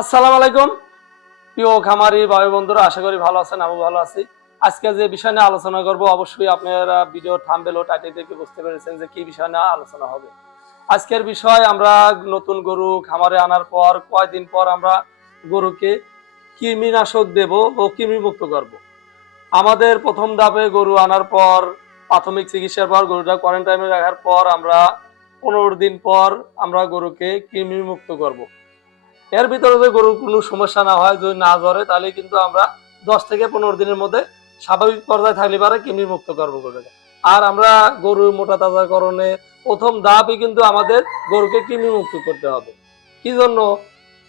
আসসালামু আলাইকুম। প্রিয় খামারি ভাই বন্ধুরা, আশা করি ভালো আছেন আমি ভালো আছি। আজকে যে বিষয় নিয়ে আলোচনা করব, অবশ্যই আপনারা ভিডিও থাম্বেল ও টাইটেল থেকে বুঝতে পেরেছেন যে কি বিষয় নিয়ে আলোচনা হবে। আজকের বিষয়, আমরা নতুন গরু খামারে আনার পর, কয়দিন পর আমরা গরুকে কৃমিনাশক দেব ও কৃমি মুক্ত করব। আমাদের প্রথম ধাপে গরু আনার পর, প্রাথমিক চিকিৎসার পর, গরুটা কোয়ারেন্টাইনে রাখার পর, আমরা পনেরো দিন পর আমরা গরুকে কৃমি মুক্ত করব। এর ভিতরে যদি গরুর কোনো সমস্যা না হয়, যদি না জ্বরে, তাহলে কিন্তু আমরা দশ থেকে পনেরো দিনের মধ্যে স্বাভাবিক পর্যায়ে থাকলে পারে কৃমি মুক্ত করব গরুকে। আর আমরা গরুর মোটা তাজাকরণে প্রথম ধাপই কিন্তু আমাদের গরুকে কৃমি মুক্ত করতে হবে। কি জন্য?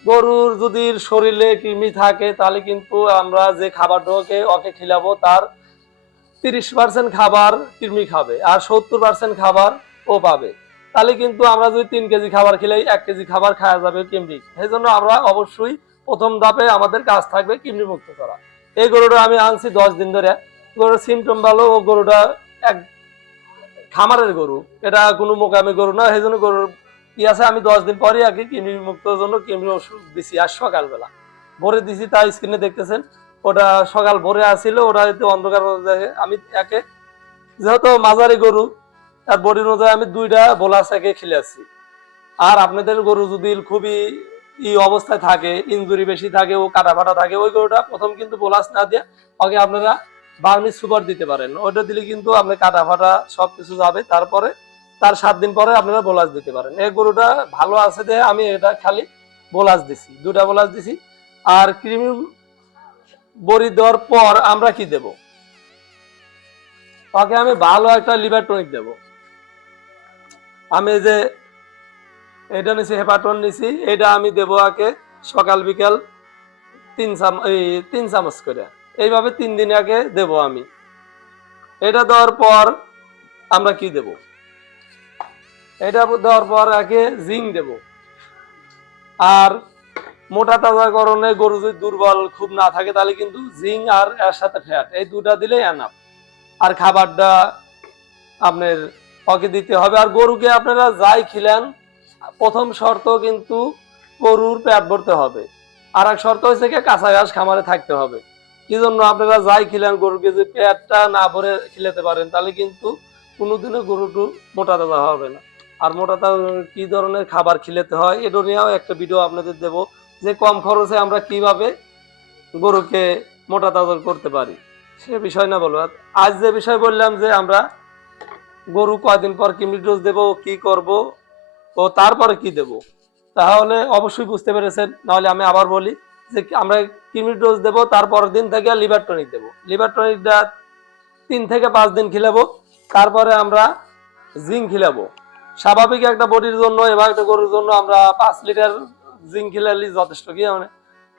গরুর যদি শরীরে কৃমি থাকে, তাহলে কিন্তু আমরা যে খাবারটাকে ওকে খিলাবো, তার তিরিশ পার্সেন্ট খাবার কৃমি খাবে, আর সত্তর পার্সেন্ট খাবার ও পাবে। তাহলে কিন্তু আমরা যদি তিন কেজি খাবার খেলেই এক কেজি খাবার খাওয়া যাবে কিমরি। সেই জন্য আমরা অবশ্যই প্রথম ধাপে আমাদের কাজ থাকবে কিমরি মুক্ত করা। এই গরুটা আমি আনছি দশ দিন ধরে। গরুর সিমটম ভালো, ও গরুটা এক খামারের গরু। এটা কোনো মোকামি গরু না সেই জন্য গরুর কি আছে, আমি দশ দিন পরে আগে কিমরি মুক্তর জন্য কিমরি ওষুধ দিছি আর সকালবেলা। ভোরে দিছি, তাই স্ক্রিনে দেখতেছেন। ওটা সকাল ভোরে আসছিল ওটা অন্ধকার আমি একে, যেহেতু মাঝারি গরু তার বডি অনুযায়ী আমি দুইটা একে খেলে আসছি। আর আপনাদের গরু যদি খুবই ই অবস্থায় থাকে ইঞ্জুরি বেশি থাকে ও কাটা ফাটা থাকে, ওই গরুটা প্রথম কিন্তু বোলাস না দিয়ে ওকে আপনারা বার্মিস সুপার দিতে পারেন। ওইটা দিলে কিন্তু আপনার কাটা ফাটা সব কিছু যাবে। তারপরে তার সাত দিন পরে আপনারা বোলাস দিতে পারেন। এই গরুটা ভালো আছে দেখে আমি এটা খালি বোলাস দিছি দুটা বোলাস দিছি। আর ক্রিমি বড়ি দেওয়ার পর আমরা কি দেব? ওকে আমি ভালো একটা লিভার টনিক দেব। আমি যে এটা নিছি, হেপাটন নিছি, এটা আমি দেবো আগে সকাল, বিকাল তিন চাম, এই তিন চামচ করে। এইভাবে তিন দিন আগে দেব আমি। এটা দেওয়ার পর আমরা কি দেব? এটা দেওয়ার পর আগে জিং দেব। আর মোটা তাজাকরণে গরু যদি দুর্বল খুব না থাকে, তাহলে কিন্তু জিঙ্ক আর এর সাথে ফ্যাট, এই দুটা দিলেই এনাফ আর খাবারটা আপনার ওকে দিতে হবে। আর গরুকে আপনারা যাই খিলেন, প্রথম শর্ত কিন্তু গরুর পেট ভরতে হবে। আর এক শর্ত হচ্ছে কি, কাঁচা ঘাস খামারে থাকতে হবে। কি জন্য আপনারা যাই খিলেন, গরুকে যদি পেটটা না ভরে খিলাতে পারেন, তাহলে কিন্তু কোনোদিনও গরুটু মোটা তাজা হবে না। আর মোটা কি ধরনের খাবার খিলাতে হয়, এটা নিয়েও একটা ভিডিও আপনাদের দেব, যে কম খরচে আমরা কীভাবে গরুকে মোটা তাজা করতে পারি। সে বিষয় না বলব আজ যে বিষয় বললাম যে আমরা গরু কয়দিন পর কিমরি ডোজ দেবো, কি করব, ও তারপরে কি দেব? তাহলে অবশ্যই বুঝতে পেরেছেন, নাহলে আমি আবার বলি যে আমরা কিমরি ডোজ দেবো, তারপরের দিন থেকে লিভার টনিক দেবো। লিভার টনিকটা তিন থেকে পাঁচ দিন খিলাবো, তারপরে আমরা জিঙ্ক খিলাবো। স্বাভাবিক একটা বডির জন্য এবং একটা গরুর জন্য আমরা পাঁচ লিটার জিঙ্ক খিলালি যথেষ্ট কি মানে?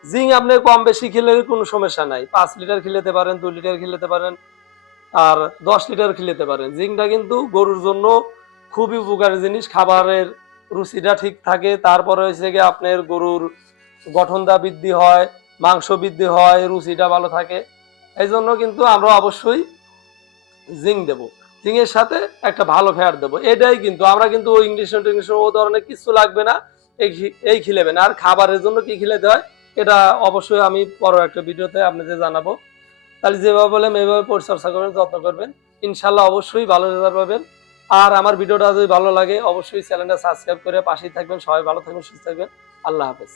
জিঙ্ক আপনি কম বেশি খেলে কোনো সমস্যা নাই। পাঁচ লিটার খিলাতে পারেন দু লিটার খিলাতে পারেন আর দশ লিটার খেলেতে পারেন। জিঙ্কটা কিন্তু গরুর জন্য খুবই উপকারী জিনিস, খাবারের রুচিটা ঠিক থাকে, তারপরে হচ্ছে গিয়ে আপনার গরুর গঠনটা বৃদ্ধি হয়, মাংস বৃদ্ধি হয়, রুচিটা ভালো থাকে। এই জন্য কিন্তু আমরা অবশ্যই জিঙ্ক দেবো। জিঙ্কের সাথে একটা ভালো ফ্যাট দেবো। এটাই কিন্তু, আমরা কিন্তু ইংলিশ টিংলিশ ও ধরনের কিছু লাগবে না, এই এই খিলেবেন। আর খাবারের জন্য কি খিলাতে হয়, এটা অবশ্যই আমি পরে একটা ভিডিওতে আপনাদের জানাব। তাহলে যেভাবে বললাম এইভাবে পরিচর্যা করবেন, যত্ন করবেন। ইনশাল্লাহ অবশ্যই ভালো রেজাল্ট পাবেন। আর আমার ভিডিওটা যদি ভালো লাগে, অবশ্যই চ্যানেলটা সাবস্ক্রাইব করে পাশেই থাকবেন। সবাই ভালো থাকবেন, সুস্থ থাকবেন। আল্লাহ হাফেজ।